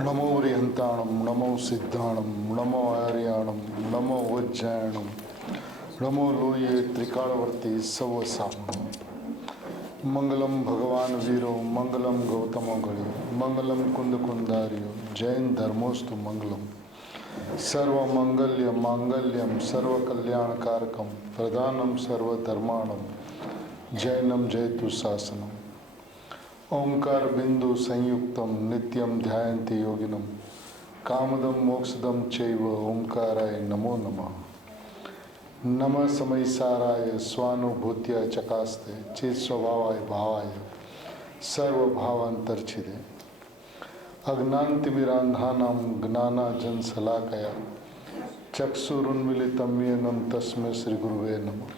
नमो रिहंताणम नमो सिद्धाणम नमो आर्याणम नमो वज्जायणम नमो लोये त्रिकालवर्ती सवसाम मंगलम भगवान वीरो मंगलम गौतमो गणि मंगलम कुंद कुंदारियो जैन धर्मोस्तु मंगलम सर्व मंगल्य मांगल्यम सर्व कल्याणकारकम प्रधानम सर्वधर्माणम जैनम जयतु शासनम ओंकार बिंदु संयुक्तम नित्यम ध्यायन्ति योगिनम कामदम मोक्षदम चैव ओंकाराय नमो नमः नमः समयसाराय स्वानुभूत्य चकास्ते चेत स्वभावाय भावाय सर्वभावांतर्छिदे अज्ञानतिमिरान्धानां ज्ञानाजनशलाकया चक्षुरुन्मीलितं येन तस्मै श्रीगुरुवे नमः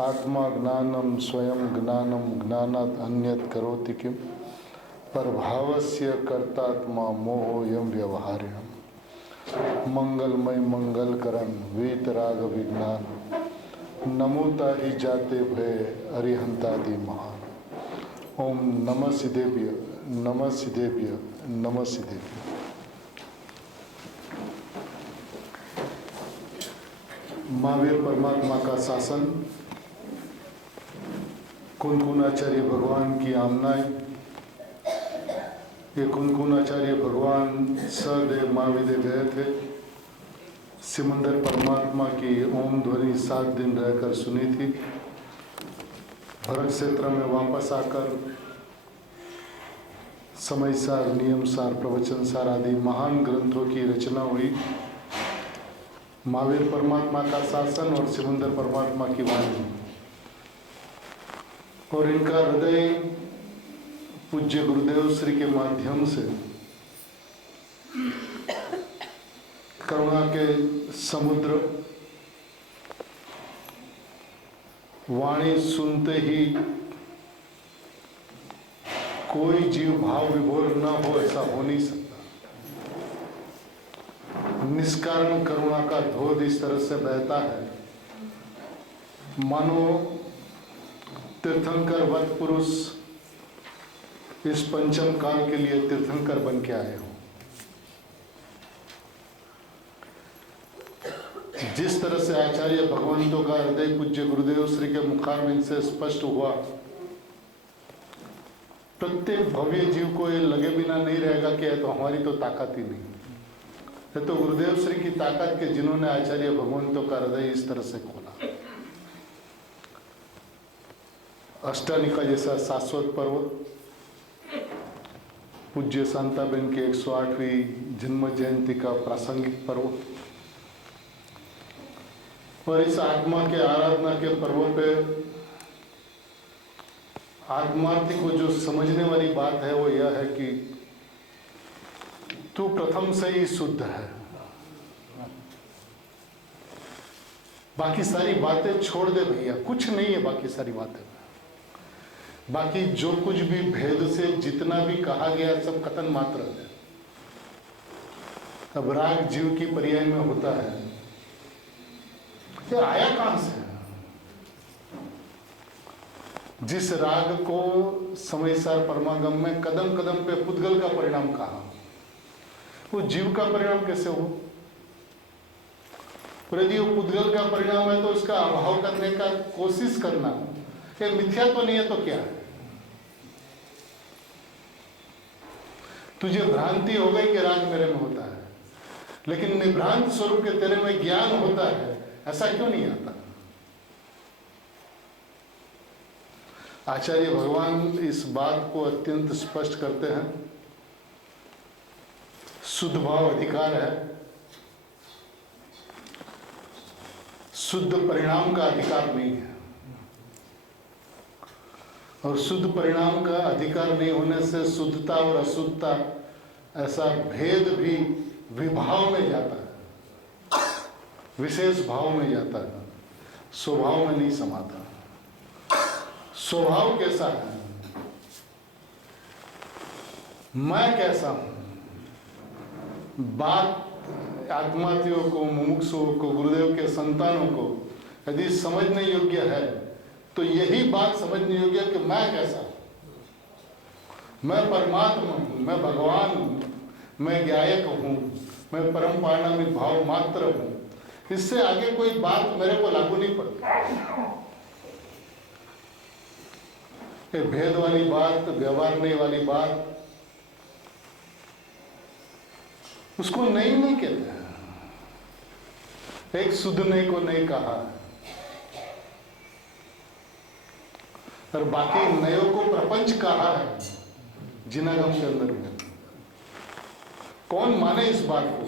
आत्मा ज्ञानम स्वयं ज्ञानम ज्ञानात् अन्यत् करोति किम परभावस्य कर्तात्मा मोहोयं व्यवहारिणम् मंगलमय मंगलकरण वीतराग विज्ञान नमोता ही जाते भय अरिहंतादि महान ओम नमः सिद्धेभ्य नमः सिद्धेभ्य नमः सिद्धेभ्य। महावीर परमात्मा का शासन, कुनकुनाचार्य भगवान की आमनाएं। ये कुनकुनाचार्य भगवान सदैव महाविदे गए थे। सिमंदर परमात्मा की ओम ध्वनि 7 दिन रहकर सुनी थी। भरत क्षेत्र में वापस आकर समयसार, नियमसार, प्रवचनसार आदि महान ग्रंथों की रचना हुई। महावीर परमात्मा का शासन और सिमंदर परमात्मा की वाणी और इनका हृदय पूज्य गुरुदेव श्री के माध्यम से करुणा के समुद्र वाणी सुनते ही कोई जीव भाव विभोर न हो, ऐसा हो नहीं सकता। निष्कारण करुणा का धोध इस तरह से बहता है मानो तीर्थंकर वत पुरुष इस पंचम काल के लिए तीर्थंकर बन के आए हो। जिस तरह से आचार्य भगवंतों का हृदय पूज्य गुरुदेव श्री के मुखारविंद से स्पष्ट हुआ, प्रत्येक भव्य जीव को ये लगे बिना नहीं रहेगा कि तो हमारी तो ताकत ही नहीं है। तो गुरुदेव श्री की ताकत के जिन्होंने आचार्य भगवंतों का हृदय इस तरह से खोला। अष्टानिका जैसा शाश्वत पर्व, पूज्य शांताबेन की 108वीं जन्म जयंती का प्रासंगिक पर्व और इस आत्मा के आराधना के पर्व पे आत्मार्थी को जो समझने वाली बात है वो यह है कि तू प्रथम से ही शुद्ध है। बाकी सारी बातें छोड़ दे भैया, कुछ नहीं है बाकी सारी बातें। बाकी जो कुछ भी भेद से जितना भी कहा गया सब कथन मात्र है। अब राग जीव की पर्याय में होता है, ये आया कहां से? जिस राग को समयसार परमागम में कदम कदम पे पुद्गल का परिणाम कहा, वो जीव का परिणाम कैसे हो? यदि वो पुद्गल का परिणाम है तो उसका अभाव करने का कोशिश करना ये मिथ्या तो नहीं है तो क्या है? तुझे भ्रांति हो गई कि राग मेरे में होता है, लेकिन निभ्रांत स्वरूप के तेरे में ज्ञान होता है, ऐसा क्यों नहीं आता? आचार्य भगवान इस बात को अत्यंत स्पष्ट करते हैं। शुद्ध भाव अधिकार है, शुद्ध परिणाम का अधिकार नहीं है। और शुद्ध परिणाम का अधिकार नहीं होने से शुद्धता और अशुद्धता ऐसा भेद भी विभाव में जाता है, विशेष भाव में जाता है, स्वभाव में नहीं समाता। स्वभाव कैसा है, मैं कैसा हूं, बात आत्मार्थियों को, मुमुक्षुओं को, गुरुदेव के संतानों को यदि समझने योग्य है तो यही बात समझने योग्य कि मैं कैसा हूं, मैं परमात्मा हूं, मैं भगवान हूं, मैं गायक हूँ, मैं परम पारणामिक भाव मात्र हूँ, इससे आगे कोई बात मेरे को लागू नहीं पड़ती। ये भेद वाली बात, व्यवहारने वाली बात, उसको नहीं कहते हैं। एक सुधने को नहीं कहा और बाकी नयों को प्रपंच कहा है जिनागम के अंदर में। कौन माने इस बात को?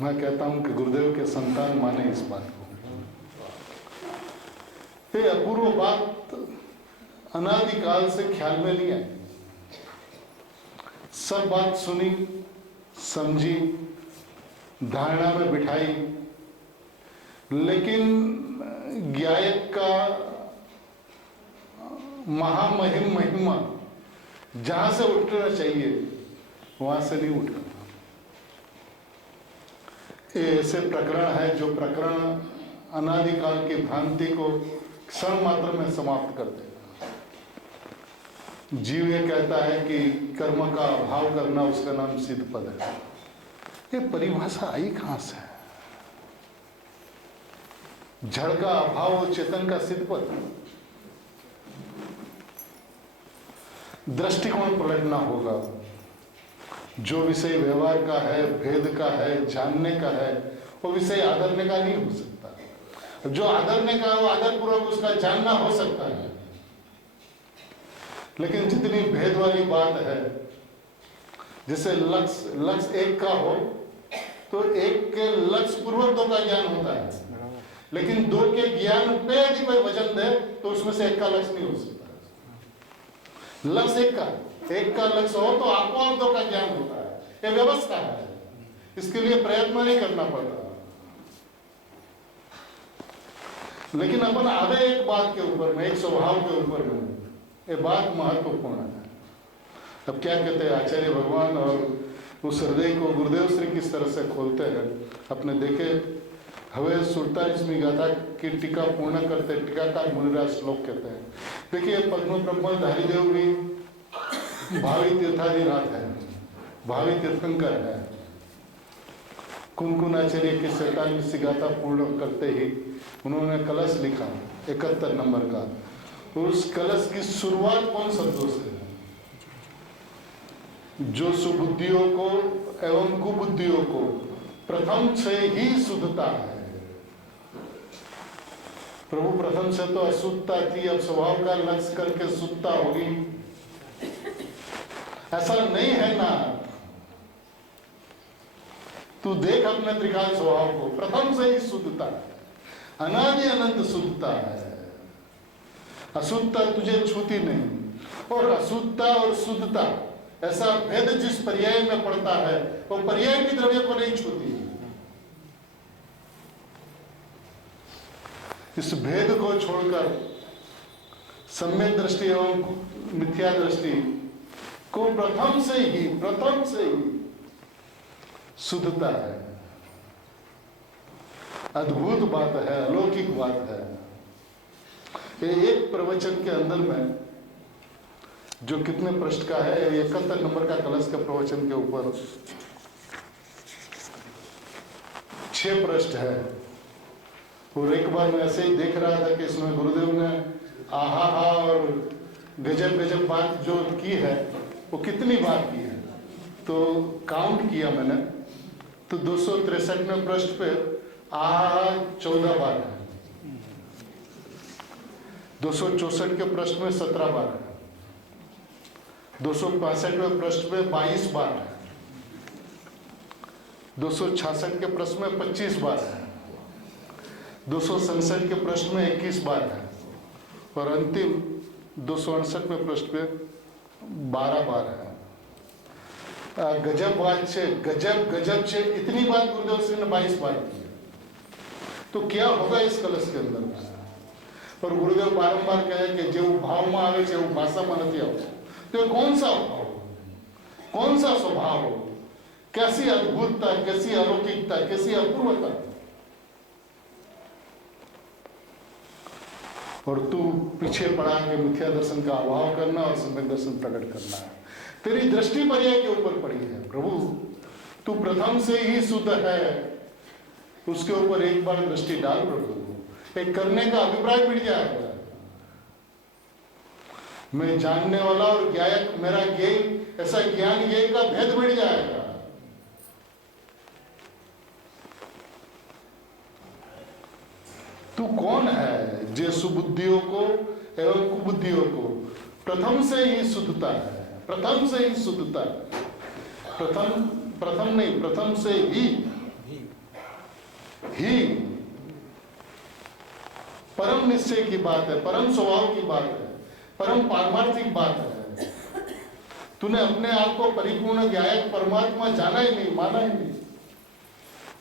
मैं कहता हूं कि गुरुदेव के संतान माने इस बात को। ये अपूर्व बात अनादिकाल से ख्याल में नहीं आई। सब बात सुनी, समझी, धारणा में बिठाई, लेकिन गायक का महामहिम महिमा जहां से उठना चाहिए वहां से नहीं उठा। ये ऐसे प्रकरण है जो प्रकरण अनादिकाल की भ्रांति को क्षण मात्र में समाप्त कर देगा। जीव ये कहता है कि कर्म का अभाव करना उसका नाम सिद्ध पद है। ये परिभाषा आई कहां से? जड़ का अभाव और चेतन का सिद्ध पद। दृष्टिकोण पलटना होगा। जो विषय व्यवहार का है, भेद का है, जानने का है, वो विषय आदरने का नहीं हो सकता। जो आदरने का है वो आदरपूर्वक उसका जानना हो सकता है, लेकिन जितनी भेद वाली बात है, जैसे लक्ष्य एक का हो तो एक के लक्ष्य पूर्वक दो का ज्ञान होता है, लेकिन दो के ज्ञान पे यदि कोई वजन दे तो उसमें से एक का लक्ष्य नहीं हो सकता। लक्ष्य एक का लक्ष्य हो तो आपको आप दो का ज्ञान होता है। ये व्यवस्था है, इसके लिए प्रयत्न नहीं करना पड़ता। लेकिन अपन आधे एक बात के ऊपर में, एक स्वभाव के ऊपर में, ये बात महत्वपूर्ण है। अब क्या कहते हैं आचार्य भगवान, और उस हृदय को गुरुदेव श्री किस तरह से खोलते हैं। अपने देखे हवे 47वीं गाथा की टीका पूर्ण करते टीकाकार मुनिराज श्लोक कहते हैं। देखिए पद्म ब्रह्म धारीदेव भी भावी तीर्थाधिनाथ है, भावी तीर्थंकर है। कुनकुनाचार्य की 47वीं गाथा पूर्ण करते ही उन्होंने कलश लिखा 71 नंबर का। उस कलश की शुरुआत कौन शब्दों से है? जो सुबुद्धियों को एवं कुबुद्धियों को प्रथम से ही शुद्धता है। प्रभु प्रथम से तो अशुद्धता थी, अब स्वभाव का लक्ष्य करके शुद्धता होगी, ऐसा नहीं है ना। तू देख अपने त्रिकाल स्वभाव को, प्रथम से ही शुद्धता है, अनादि अनंत शुद्धता है। अशुद्धता तुझे छूती नहीं। और अशुद्धता और शुद्धता ऐसा भेद जिस पर्याय में पड़ता है वो पर्याय की द्रव्य को नहीं छूती। इस भेद को छोड़कर सम्यक दृष्टि एवं मिथ्या दृष्टि को प्रथम से ही शुद्धता है। अद्भुत बात है, अलौकिक बात है। एक प्रवचन के अंदर में जो कितने पृष्ठ का है, 71 नंबर का कलश के प्रवचन के ऊपर 6 पृष्ठ है। और एक बार मैं ऐसे ही देख रहा था कि इसमें गुरुदेव ने आहा और गजब गजब बात जो की है वो कितनी बार की है, तो काउंट किया मैंने, तो 263वें पृष्ठ पे आहा 14 बार है, 264 के पृष्ठ में 17 बार है, 265वें पृष्ठ में 22 बार है, 266 के पृष्ठ में 25 बार है, 267 के पृष्ठ में 21 बार है, और अंतिम 268वें पृष्ठ पे 12 बार है। गजब बात से गजब से इतनी बात गुरुदेव श्री ने 22 बार की है, तो क्या होगा इस कलश के अंदर? और गुरुदेव बारंबार कहे कि जो भाव में आवे છે वो भाषा में नहीं आवता। तो कौन सा भाव, कौन सा स्वभाव, कैसी अद्भुतता, कैसी अलौकिकता, कैसी अपूर्वता। और तू पीछे पड़ा के मिथ्या दर्शन का अभाव करना और सम्यक दर्शन प्रकट करना है। तेरी दृष्टि पर्याय के ऊपर पड़ी है। प्रभु तू प्रथम से ही शुद्ध है, उसके ऊपर एक बार दृष्टि डाल प्रभु, एक करने का अभिप्राय मिट जाएगा। मैं जानने वाला और ज्ञायक, मेरा ज्ञेय, ऐसा ज्ञान ज्ञेय का भेद मिट जाएगा। तू कौन है जे सुबुद्धियों को एवं कुबुद्धियों को प्रथम से ही शुद्धता है, प्रथम से ही शुद्धता है, प्रथम नहीं, प्रथम से ही परम निश्चय की बात है, परम स्वभाव की बात है, परम पारमार्थिक बात है। तूने अपने आप को परिपूर्ण ज्ञायक परमात्मा जाना ही नहीं, माना ही नहीं,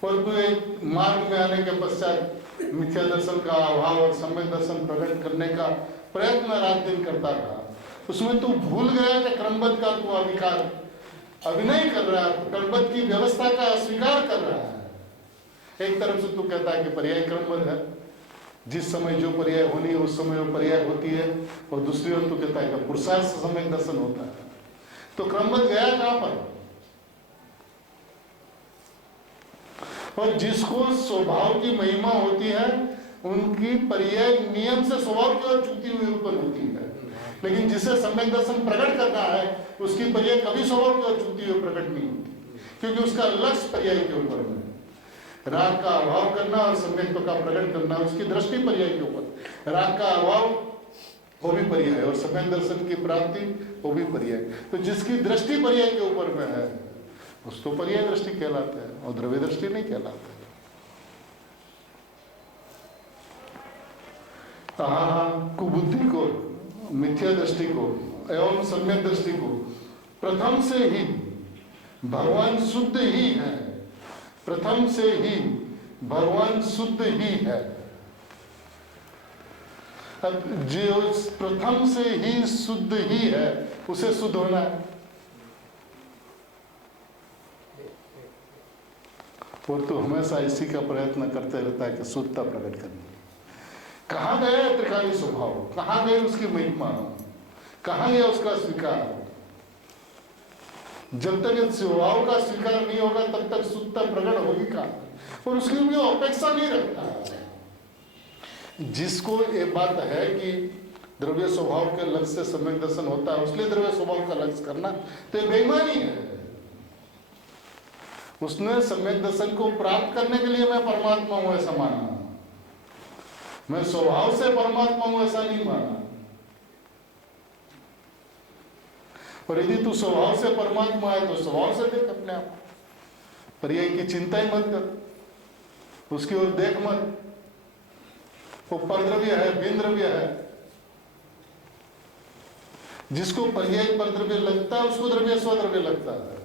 और तू एक मार्ग में आने के पश्चात मिथ्या दर्शन का अभाव और सम्यक दर्शन प्रकट करने का प्रयत्न रात दिन करता रहा। उसमें तू भूल गया कि क्रमबद्ध का तू अभिनय कर रहा है, क्रमबद्ध की व्यवस्था का अस्वीकार कर रहा है। एक तरफ से तू कहता है कि पर्याय क्रमबद्ध है, जिस समय जो पर्याय होनी है उस समय वो पर्याय होती है, और दूसरी ओर तू कहता है कि पुरुषार्थ से सम्यक दर्शन होता है। तो क्रमबद्ध गया कहां पर? और जिसको स्वभाव की महिमा होती है उनकी पर्याय नियम से स्वभाव की ओर झुकती हुई उत्पन्न होती है, लेकिन जिसे सम्यक दर्शन प्रकट करना है उसकी पर्याय कभी स्वभाव की ओर झुकती हुई प्रकट नहीं होती, क्योंकि उसका लक्ष्य पर्याय के ऊपर है। राग का अभाव करना और सम्यक का प्रकट करना, उसकी दृष्टि पर्याय के ऊपर। राग का अभाव वो भी पर्याय और सम्यक दर्शन की प्राप्ति वो भी पर्याय। तो जिसकी दृष्टि पर्याय के ऊपर में है उसको पर्याय दृष्टि कहलाते हैं और द्रव्य दृष्टि नहीं कहलाते। कुबुद्धि को, मिथ्या दृष्टि को एवं सम्यक दृष्टि को प्रथम से ही भगवान शुद्ध ही है, प्रथम से ही भगवान शुद्ध ही है। अब जो प्रथम से ही शुद्ध ही है उसे शुद्ध होना है, और तो हमेशा इसी का प्रयत्न करते रहता है कि शुद्धता प्रकट करनी। कहाँ गया त्रिकाली स्वभाव, कहाँ गई उसकी महिमा, कहाँ गया उसका स्वीकार? जब तक इस स्वभाव का स्वीकार नहीं होगा तब तक शुद्धता प्रकट होगी कहाँ? और उसकी भी अपेक्षा नहीं रखता। जिसको ये बात है कि द्रव्य स्वभाव के लक्ष्य से सम्यक दर्शन होता है, उसलिए द्रव्य स्वभाव का लक्ष्य करना तो ये बेईमानी है। उसने सम्यक दर्शन को प्राप्त करने के लिए मैं परमात्मा हूं ऐसा माना, मैं स्वभाव से परमात्मा हूं ऐसा नहीं माना। और यदि तू स्वभाव से परमात्मा है तो स्वभाव से देख अपने आप, पर्याय की चिंता ही मत कर, उसकी ओर देख मत। वो परद्रव्य है, बिन द्रव्य है। जिसको पर्याय परद्रव्य लगता है उसको द्रव्य स्वद्रव्य लगता है,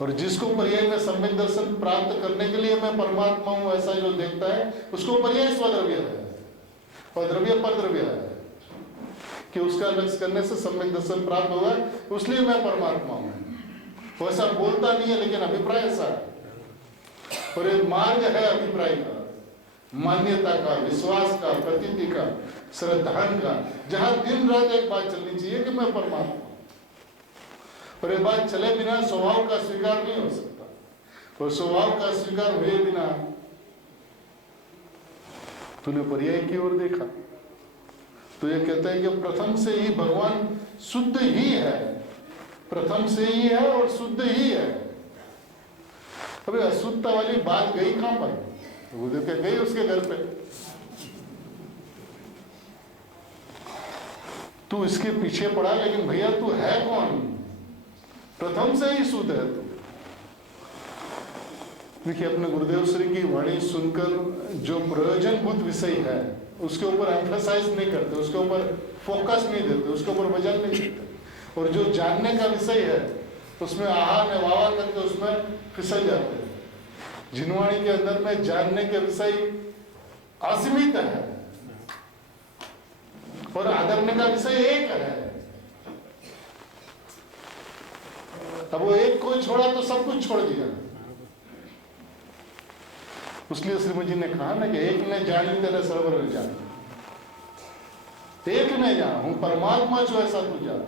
और जिसको पर्याय में सम्यक दर्शन प्राप्त करने के लिए मैं परमात्मा हूं ऐसा जो देखता है उसको पर्याय स्वद्रव्य है और द्रव्य परद्रव्य है, कि उसका लक्ष्य करने से सम्यक दर्शन प्राप्त होगा, उसलिए मैं परमात्मा हूं। वो ऐसा बोलता नहीं है लेकिन अभिप्राय ऐसा है। और एक मार्ग है अभिप्राय का, मान्यता का, विश्वास का, प्रतीति का, श्रद्धान का, जहां दिन रात एक बात चलनी चाहिए कि मैं परमात्मा। और ये बात चले बिना स्वभाव का स्वीकार नहीं हो सकता, और स्वभाव का स्वीकार हुए बिना तूने पर्याय की ओर देखा तो ये कहते हैं कि प्रथम से ही भगवान शुद्ध ही है, प्रथम से ही है और शुद्ध ही है। अबे अशुद्धता वाली बात गई कहां पर? वो देखे गई उसके घर पे। तू इसके पीछे पड़ा, लेकिन भैया तू है कौन? प्रथम से ही शुद्ध है तू। देखिए अपने गुरुदेव श्री की वाणी सुनकर जो प्रयोजनभूत विषय है उसके ऊपर एम्फसाइज नहीं करते, उसके ऊपर फोकस नहीं देते, उसके ऊपर वजन नहीं देते, और जो जानने का विषय है उसमें आहा ने वावा करके उसमें फिसल जाते हैं। जिनवाणी के अंदर में जानने के विषय असीमित है और आदरने का विषय एक है। अब वो एक को छोड़ा तो सब कुछ छोड़ दिया। इसलिए श्रीमती जी ने कहा ना कि एक ने जानी तेरे सर्वर जान, एक ने जान हूं परमात्मा जो ऐसा तू जान।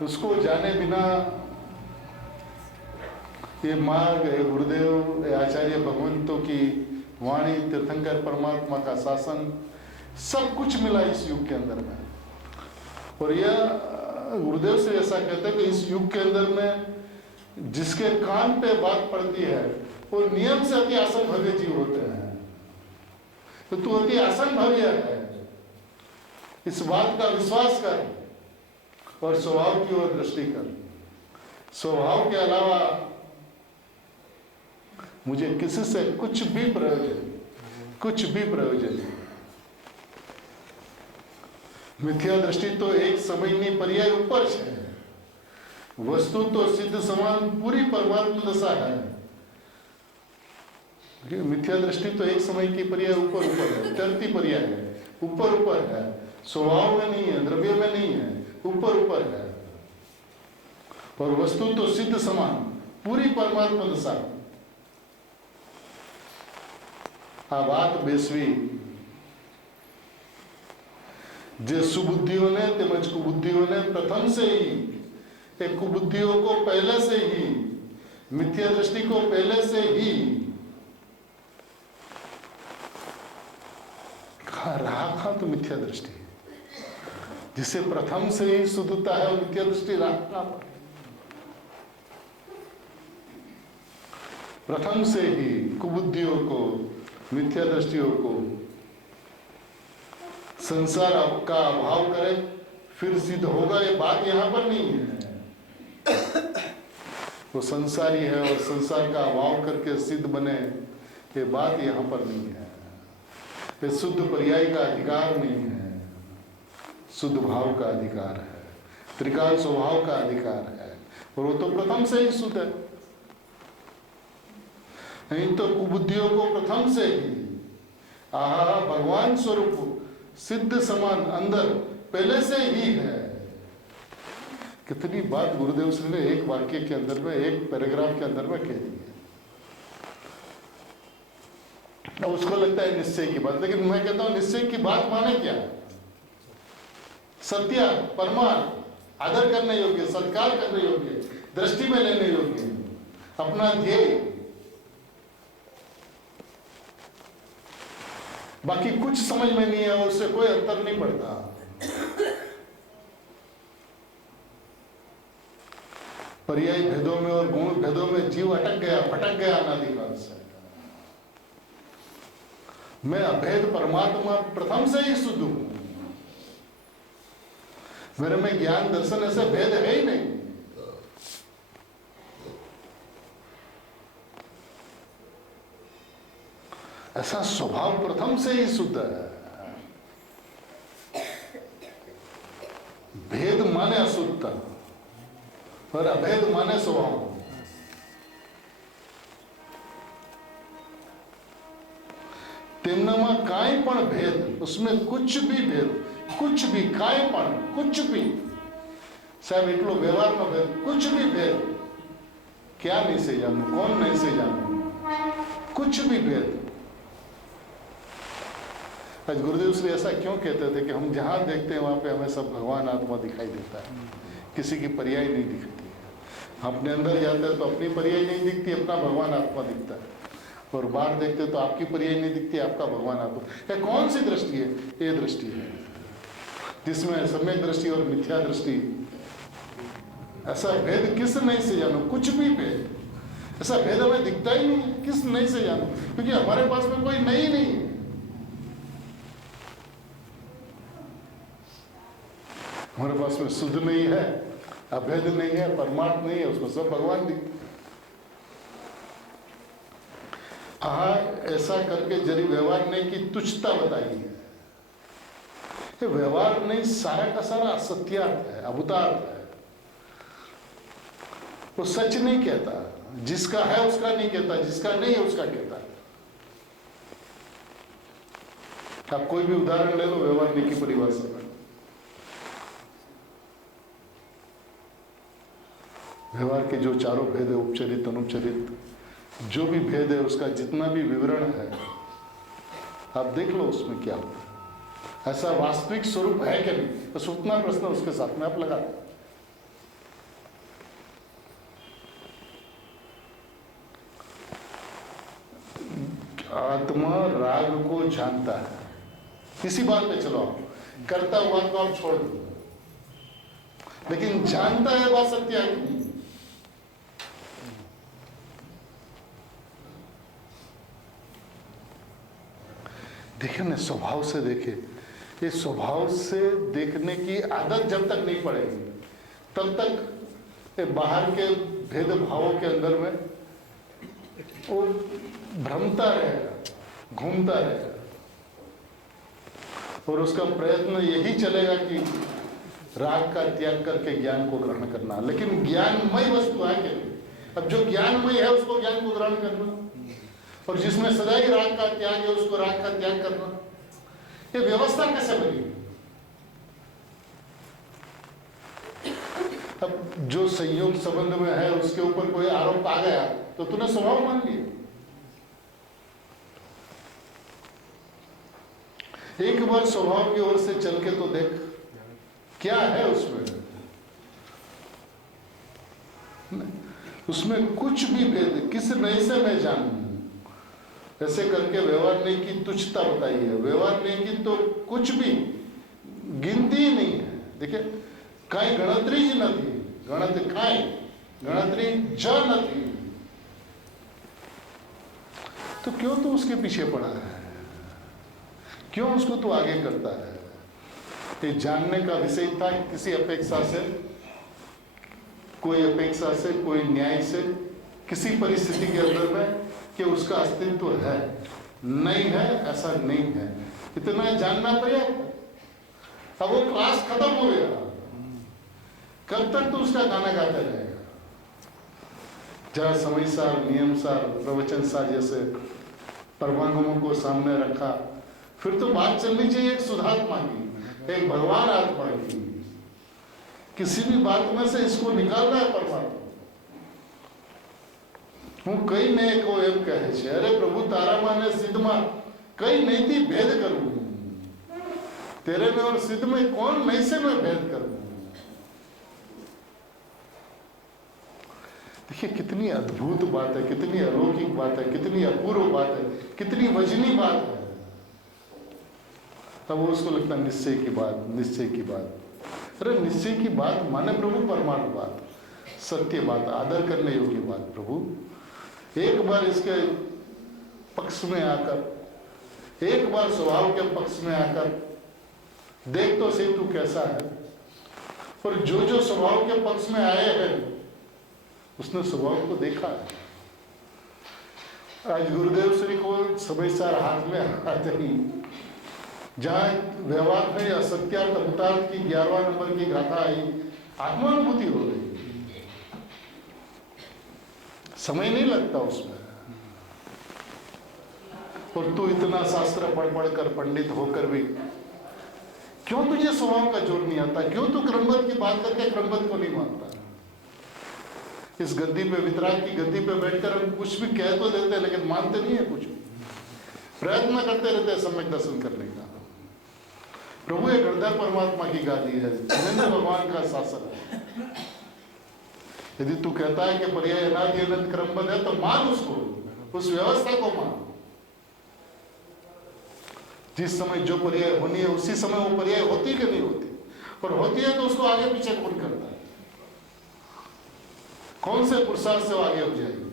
उसको जाने बिना ये मार्ग, ये गुरुदेव, ये आचार्य भगवंतों की वाणी, तीर्थंकर परमात्मा का शासन, सब कुछ मिला इस युग के अंदर में। और यह गुरुदेव से ऐसा कहते हैं कि इस युग के अंदर में जिसके कान पे बात पड़ती है वो नियम से अति आसन भव्य जीव होते हैं। तो तू अति आसन भव्य है, इस बात का विश्वास कर और स्वभाव की ओर दृष्टि कर। स्वभाव के अलावा मुझे किसी से कुछ भी प्रयोजन नहीं। मिथ्या दृष्टि तो एक समझनी पर्याय ऊपर है, वस्तु तो सिद्ध समान पूरी परमात्मा दशा है। मिथ्या दृष्टि तो एक समय की पर्याय ऊपर है, चलती पर्याय है, ऊपर है, स्वभाव में नहीं है, द्रव्य में नहीं है, ऊपर है। और वस्तु तो सिद्ध समान पूरी परमात्मा दशा। आ बात बेसवी जे सुबुद्धियों ने तेमज कुबुद्धियों ने प्रथम से ही, एक कुबुद्धियों को पहले से ही, मिथ्या दृष्टि को पहले से ही रखा। तो मिथ्या दृष्टि जिसे प्रथम से ही शुद्धता है, मिथ्या दृष्टि रखना। प्रथम से ही कुबुद्धियों को, मिथ्या दृष्टियों को संसार का अभाव करे फिर सिद्ध होगा, ये बात यहां पर नहीं है। वो संसारी है और संसार का अभाव करके सिद्ध बने, ये बात यहां पर नहीं है। ये शुद्ध पर्याय का अधिकार नहीं है, शुद्ध भाव का अधिकार है, त्रिकाल स्वभाव का अधिकार है। और वो तो प्रथम से ही शुद्ध है। नहीं तो कुबुद्धियों को प्रथम से ही आहा भगवान स्वरूप सिद्ध समान अंदर पहले से ही है। कितनी बात गुरुदेव श्री ने एक वाक्य के अंदर में, एक पैराग्राफ के अंदर में कह दी है। अब उसको लगता है निश्चय की बात, लेकिन मैं कहता हूं निश्चय की बात माने क्या? सत्य, परमार्थ, आदर करने योग्य, सत्कार करने योग्य, दृष्टि में लेने योग्य, अपना ध्येय। बाकी कुछ समझ में नहीं है, उससे कोई अंतर नहीं पड़ता। पर्याय भेदों में और गुण भेदों में जीव अटक गया, भटक गया अनादिकाल से। मैं अभेद परमात्मा प्रथम से ही शुद्ध हूं। मेरे में ज्ञान दर्शन ऐसे भेद है ही नहीं। ऐसा स्वभाव प्रथम से ही शुद्ध है। भेद माने अशुद्धता और अभेद माने स्वभाव। તેમનામાં કાંઈ પણ ભેદ, उसमें कुछ भी भेद, कुछ भी, कांई पण, कुछ भी, साहब એટલો વ્યવહારનો भेद, कुछ भी भेद, क्या नहीं से जानू, कौन नहीं से जानू, कुछ भी भेद। आज गुरुदेव श्री ऐसा क्यों कहते थे कि हम जहां देखते हैं वहां पे हमें सब भगवान आत्मा दिखाई देता है, किसी की पर्याय नहीं दिखती है। अपने अंदर जाते हैं तो अपनी पर्याय नहीं दिखती, अपना भगवान आत्मा दिखता है। और बाहर देखते तो आपकी पर्याय नहीं दिखती, आपका भगवान आत्मा। कौन सी दृष्टि है? ये दृष्टि है जिसमें सम्यक दृष्टि और मिथ्या दृष्टि। ऐसा भेद किस नहीं से जानो, कुछ भी भेद, ऐसा भेद हमें दिखता ही नहीं, किस नहीं से जानो, क्योंकि हमारे पास में कोई नहीं है। हमारे पास में शुद्ध नहीं है, अभेद नहीं है, परमार्थ नहीं है, उसमें सब भगवान दिखते। हाँ, ऐसा करके जरी व्यवहार नहीं की तुच्छता बताई है। व्यवहार नहीं, सारा का सारा असत्यार्थ है, अभूतार्थ है। वो सच नहीं कहता, जिसका है उसका नहीं कहता, जिसका नहीं है उसका कहता। आप कोई भी उदाहरण ले लो व्यवहार नहीं की परिभाषा में। व्यवहार के जो चारों भेद है, उपचरित, अनुपचरित, जो भी भेद है, उसका जितना भी विवरण है आप देख लो उसमें क्या होता है। ऐसा वास्तविक स्वरूप है क्या नहीं, बस उतना प्रश्न उसके साथ में आप लगा दो। आत्मा राग को जानता है। इसी बात पे चलो, करता हुआ तो आप छोड़ दो, लेकिन जानता है बात सत्य है कि नहीं? देखे ना, स्वभाव से देखे, ये स्वभाव से देखने की आदत जब तक नहीं पड़ेगी तब तक ये बाहर के भेदभावों के अंदर में वो भ्रमता रहेगा, घूमता रहेगा, और उसका प्रयत्न यही चलेगा कि राग का त्याग करके ज्ञान को ग्रहण करना। लेकिन ज्ञानमय वस्तु है क्या? अब जो ज्ञानमय है उसको ज्ञान को ग्रहण करना, और जिसमें सदा ही राग का त्याग है उसको राग का त्याग करना, ये व्यवस्था कैसे बनी? अब जो संयोग संबंध में है उसके ऊपर कोई आरोप आ गया तो तूने स्वभाव मान लिया। एक बार स्वभाव की ओर से चल के तो देख क्या है उसमें। उसमें कुछ भी भेद, किस नए से मैं जानूं, ऐसे करके व्यवहार नहीं की तुच्छता बताई है। व्यवहार नहीं की तो कुछ भी गिनती ही नहीं है। देखिए, कहीं गणतरी ज नहीं, गणतरी कहीं गणतरी ज नहीं, तो क्यों तू उसके पीछे पड़ा है? क्यों उसको तू आगे करता है? ये जानने का विषय था किसी अपेक्षा से, कोई अपेक्षा से, कोई न्याय से, किसी परिस्थिति के अंदर में कि उसका अस्तित्व है, नहीं है ऐसा नहीं है, इतना जानना पर्याप्त। अब वो क्लास खत्म हो गया, कब तक तो उसका गाना गाता रहेगा? जरा समय सार, नियम सार, प्रवचन सार जैसे परमागमों को सामने रखा, फिर तो बात चलनी चाहिए एक शुद्धात्मा की, एक भगवान आत्मा की। किसी भी बात में से इसको निकालना है परमात्मा। હું કઈ નહીં કહું એમ કહે છે। અરે પ્રભુ તારામાં ને સિદ્ધમાં કઈ નહીંથી ભેદ કરું, तेरे में और सिद्ध में कौन नहीं से मैं भेद करूं? देखिए कितनी अद्भुत बात है, कितनी अलौकिक बात है, कितनी अपूर्व बात है, कितनी वजनी बात है। तब उसको लगता है निश्चय की बात, निश्चय की बात। अरे निश्चय की बात माने प्रभु परमाणु बात, सत्य बात, आदर करने योग्य बात। प्रभु एक बार इसके पक्ष में आकर, एक बार स्वभाव के पक्ष में आकर देख तो सही तू कैसा है। और जो जो स्वभाव के पक्ष में आए हैं उसने स्वभाव को देखा है। आज गुरुदेव श्री को समय सार हाथ में आते ही, जहां व्यवहार में असत्यार्थ अमुतार्थ की 11वां नंबर की गाथा आई, आत्मानुभूति हो रही, समय नहीं लगता उसमें। और तू इतना शास्त्र पढ़ पढ़ कर, पंडित होकर भी क्यों तुझे स्वभाव का जोर नहीं आता? क्यों तू क्रमबद्ध की बात करके क्रमबद्ध को नहीं मानता? इस गद्दी पे, वितराग की गद्दी पे बैठकर हम कुछ भी कह तो देते हैं लेकिन मानते नहीं है कुछ। प्रयत्न करते रहते हैं सम्यक दर्शन करने का। प्रभु एक हृदय परमात्मा की गादी है, जिनेंद्र भगवान का शासन है। यदि तू कहता है कि पर्याय अनादि अनंत क्रमबद्ध है तो मान उसको, उस व्यवस्था को मान। जिस समय जो पर्याय होनी है उसी समय वो पर्याय होती कि नहीं होती, और होती है तो उसको आगे पीछे कौन करता है? कौन से पुरुषार्थ से वो आगे हो जाएगी?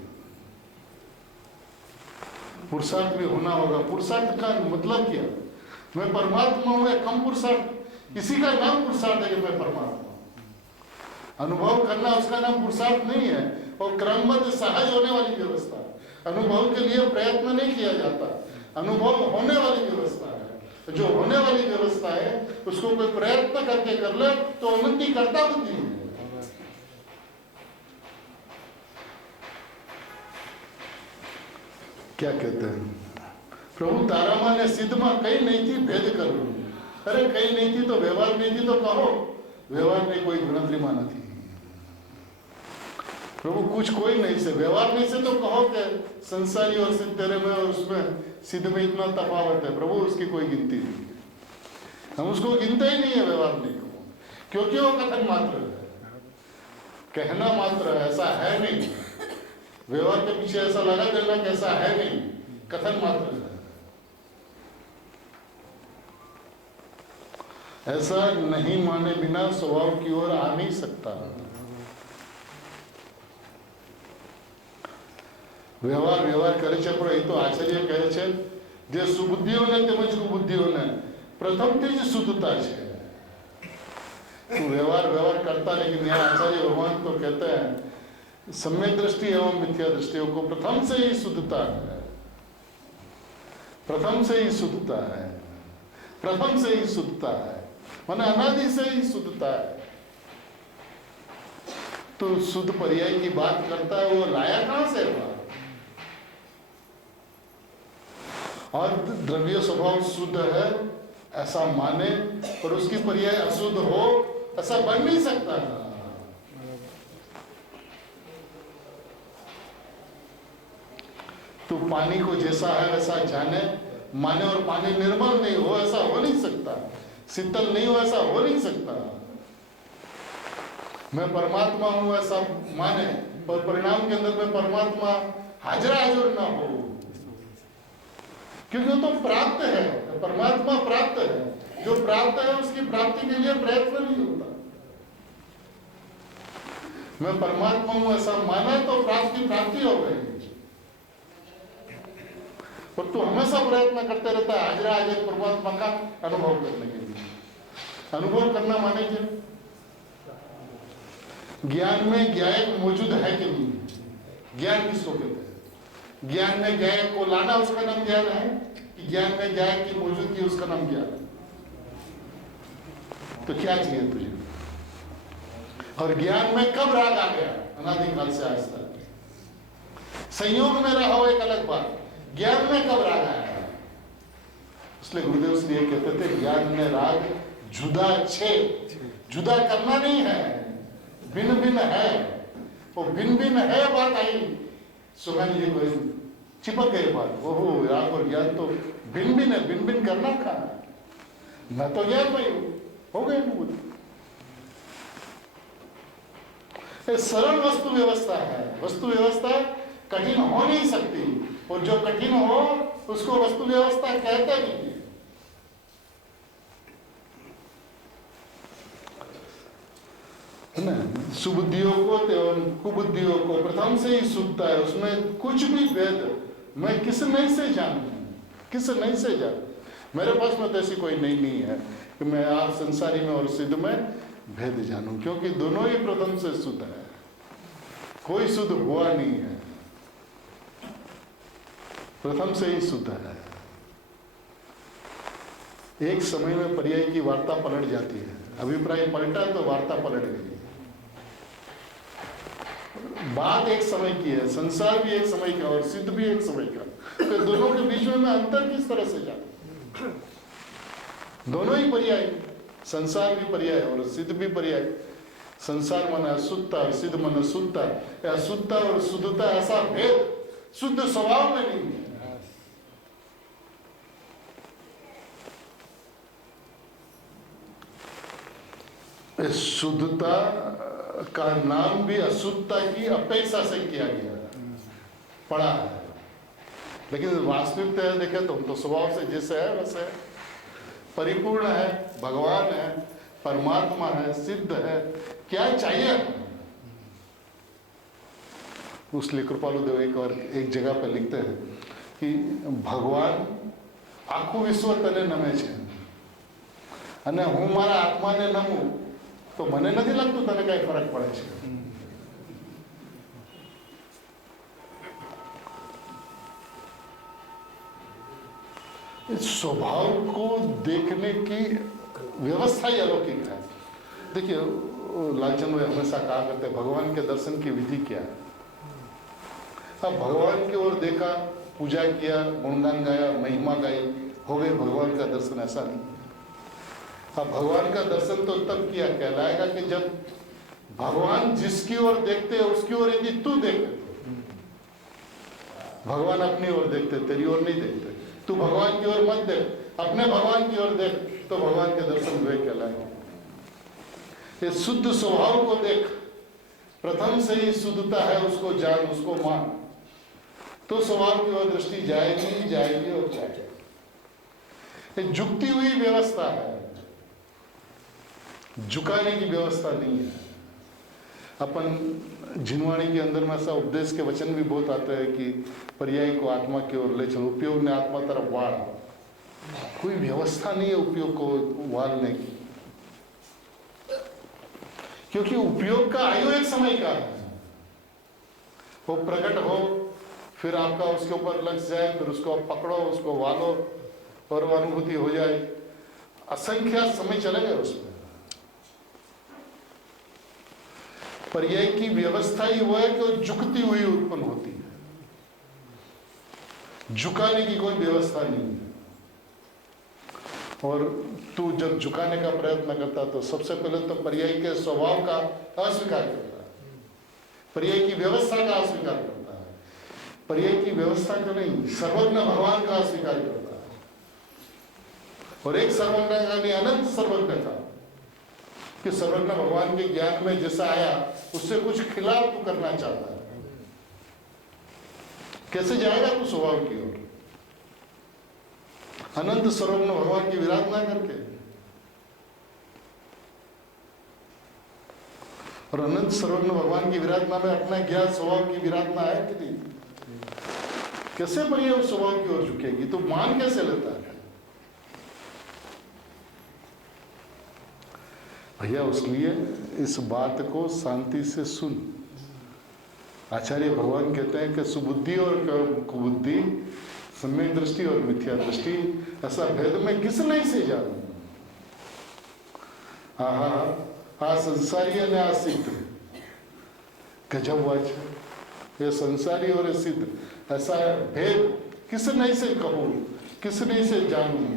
पुरुषार्थ भी होना होगा। पुरुषार्थ का मतलब क्या? मैं परमात्मा हूं या कम पुरुषार्थ? इसी का नाम पुरुषार्थ है कि मैं परमात्मा। अनुभव करना उसका नाम पुरुषार्थ नहीं है, और क्रमबद्ध सहज होने वाली व्यवस्था। अनुभव के लिए प्रयत्न नहीं किया जाता, अनुभव होने वाली व्यवस्था है। जो होने वाली व्यवस्था है उसको कोई प्रयत्न करके कर ले तो उन्नति करता बुद्धि है। क्या कहते हैं? प्रभु तारामा ने सिद्धमा कहीं नहीं थी भेद कर लू। अरे कहीं नहीं थी तो व्यवहार नहीं थी तो कहो व्यवहार में कोई गुणत्रिमा नहीं थी। प्रभु कुछ कोई नहीं से, व्यवहार नहीं से तो कहो कि संसारी और सिद्ध तेरे में और उसमें सिद्ध में इतना तफावत है। प्रभु उसकी कोई गिनती नहीं, हम उसको गिनते ही नहीं है व्यवहार नहीं को, क्योंकि वो कथन मात्र है, कहना मात्र है, ऐसा है नहीं। व्यवहार के पीछे ऐसा लगा देना कि ऐसा है नहीं, कथन मात्र है। ऐसा नहीं माने बिना स्वभाव की ओर आ नहीं सकता। વ્યવહાર વ્યવહાર કરે છે, પણ એ તો આચાર્ય કહે છે જે સુબુદ્ધિઓને તેમજ કુબુદ્ધિઓને પ્રથમથી જ શુદ્ધતા છે। तो व्यवहार व्यवहार करता, लेकिन यहाँ आचार्य भगवान तो कहते हैं सम्यक दृष्टि एवं मिथ्या दृष्टियों को प्रथम से ही शुद्धता है, प्रथम से ही शुद्धता है, प्रथम से ही शुद्धता है, माने अनादि से ही शुद्धता है। तो शुद्ध पर्याय की बात करता है, वो लाया कहां से है? और द्रव्य स्वभाव शुद्ध है ऐसा माने और उसकी पर्याय अशुद्ध हो ऐसा बन नहीं सकता। तो पानी को जैसा है वैसा जाने माने और पानी निर्मल नहीं हो ऐसा हो नहीं सकता, शीतल नहीं हो ऐसा हो नहीं सकता। मैं परमात्मा हूं ऐसा माने और परिणाम के अंदर में परमात्मा हाजिर हाजिर ना हो, क्योंकि वो तो प्राप्त है, परमात्मा प्राप्त है। जो प्राप्त है उसकी प्राप्ति के लिए प्रयत्न नहीं होता। मैं परमात्मा हूं ऐसा माना तो प्राप्ति प्राप्ति हो गई, और तू हमेशा प्रयत्न करते रहता है हाजिर हाजिर परमात्मा का अनुभव करने के लिए। अनुभव करना माने क्या? ज्ञान में ज्ञायक मौजूद है कि नहीं? ज्ञान किसको कहते हैं? ज्ञान में ज्ञायक को लाना उसका नाम ज्ञान है, कि ज्ञान में ज्ञायक की मौजूदगी उसका नाम ज्ञान है? तो क्या चाहिए तुझे? और ज्ञान में कब राग आ गया? अनादिकाल से आज तक। संयोग में रहा हो एक अलग बात, ज्ञान में कब राग आया? इसलिए गुरुदेव श्री ये कहते थे ज्ञान में राग जुदा छे, जुदा करना नहीं है, भिन्न भिन्न है। वो भिन्न भिन्न है बात आई, सुगन जी को चिपक गई बात। ओहो राग और ज्ञान तो भिन्न भिन्न है, भिन्न भिन्न करना कहा? मैं तो ज्ञान में हूं, हो गए अनुभूति। सरल वस्तु व्यवस्था है, वस्तु व्यवस्था कठिन हो नहीं सकती, और जो कठिन हो उसको वस्तु व्यवस्था कहते नहीं है। सुबुद्धियों को एवं कुबुद्धियों को प्रथम से ही शुद्धता है, उसमें कुछ भी भेद मैं किस नहीं से जानूं, किस नहीं से जानूं? मेरे पास में तो ऐसी कोई नहीं है कि मैं आप संसारी में और सिद्ध में भेद जानूं, क्योंकि दोनों ही प्रथम से शुद्ध है, कोई शुद्ध हुआ नहीं है, प्रथम से ही शुद्ध है। एक समय में पर्याय की वार्ता पलट जाती है, अभिप्राय पलटा तो वार्ता पलट गई। बात एक समय की है, संसार भी एक समय का और सिद्ध भी एक समय का, तो दोनों के बीच में अंतर किस तरह से जाए? दोनों ही पर्याय, संसार भी पर्याय और सिद्ध भी पर्याय। संसार माना अशुद्धता और सिद्ध माना शुद्धता। अशुद्धता और शुद्धता ऐसा भेद शुद्ध स्वभाव में नहीं है। शुद्धता का नाम भी अशुद्धता की अपेक्षा से किया गया पड़ा है, लेकिन वास्तविकता देखें तो हम तो स्वभाव से जैसे है वैसे है, परिपूर्ण है, भगवान है, परमात्मा है, सिद्ध है, क्या चाहिए? उसलिए कृपालु देव एक जगह पे लिखते हैं कि भगवान आखું વિશ્વ તને નમે છે અને હું મારા આત્માને નમું તો મને નથી લાગતું તને કઈ ફરક પડે છે। इस स्वभाव को देखने की व्यवस्था ही अलौकिक है। देखिए लालचंद भाई हमेशा कहा करते भगवान के दर्शन की विधि क्या है? अब भगवान की ओर देखा, पूजा किया, गुणगान गाया, महिमा गाई, हो गए भगवान का दर्शन, ऐसा नहीं। अब भगवान का दर्शन तो तब किया कहलाएगा कि जब भगवान जिसकी ओर देखते हैं उसकी ओर यदि तू देखते, भगवान अपनी ओर देखते, तेरी ओर नहीं देखते। तू भगवान की ओर मत देख, अपने भगवान की ओर देख, तो भगवान के दर्शन हुए कहलाएंगे। ये शुद्ध स्वभाव को देख, प्रथम से ही शुद्धता है, उसको जान, उसको मान। तो स्वभाव की ओर दृष्टि जाएगी जाएगी और जाएगी। ये झुकती हुई व्यवस्था है, झुकाने की व्यवस्था नहीं है। अपन जिनवाणी के अंदर में ऐसा उपदेश के वचन भी बहुत आते हैं कि पर्याय को आत्मा की ओर ले चलो, उपयोग ने आत्मा तरफ वाड़। कोई व्यवस्था नहीं है उपयोग को वालने की, क्योंकि उपयोग का आयु एक समय का है। वो प्रकट हो, फिर आपका उसके ऊपर लग जाए, फिर उसको पकड़ो, उसको वालो और वो अनुभूति हो जाए, असंख्य समय चलेगा उसमें। पर्याय की व्यवस्था ही वो है कि वो झुकती हुई उत्पन्न होती है, झुकाने की कोई व्यवस्था नहीं है। और तू जब झुकाने का प्रयत्न करता तो सबसे पहले तो पर्याय के स्वभाव का अस्वीकार करता है, पर्याय की व्यवस्था का अस्वीकार करता है, पर्याय की व्यवस्था का नहीं, सर्वज्ञ भगवान का अस्वीकार करता है। और एक सर्वज्ञ का नहीं, अनंत सर्वज्ञ का, कि सर्वज्ञ भगवान के ज्ञान में जैसा आया उससे कुछ खिलाफ तू करना चाहता है। कैसे जाएगा तू स्वभाव की ओर? अनंत सर्वज्ञ भगवान की विराधना करके। और अनंत सर्वज्ञ भगवान की विराधना में अपना ज्ञान स्वभाव की विराधना है कि नहीं? कैसे बढ़िया उस स्वभाव की ओर झुकेगी? तो मान कैसे लेता है भैया? उसलिए इस बात को शांति से सुन। आचार्य भगवान कहते हैं कि सुबुद्धि और कुबुद्धि, सम्यक दृष्टि और मिथ्या दृष्टि, ऐसा भेद में किस नहीं से जानू। आ संसारी ने आ सिद्ध, गजब वाच, ये संसारी और ये सिद्ध, ऐसा भेद किस नहीं से कहूँ, किस नहीं से जानू।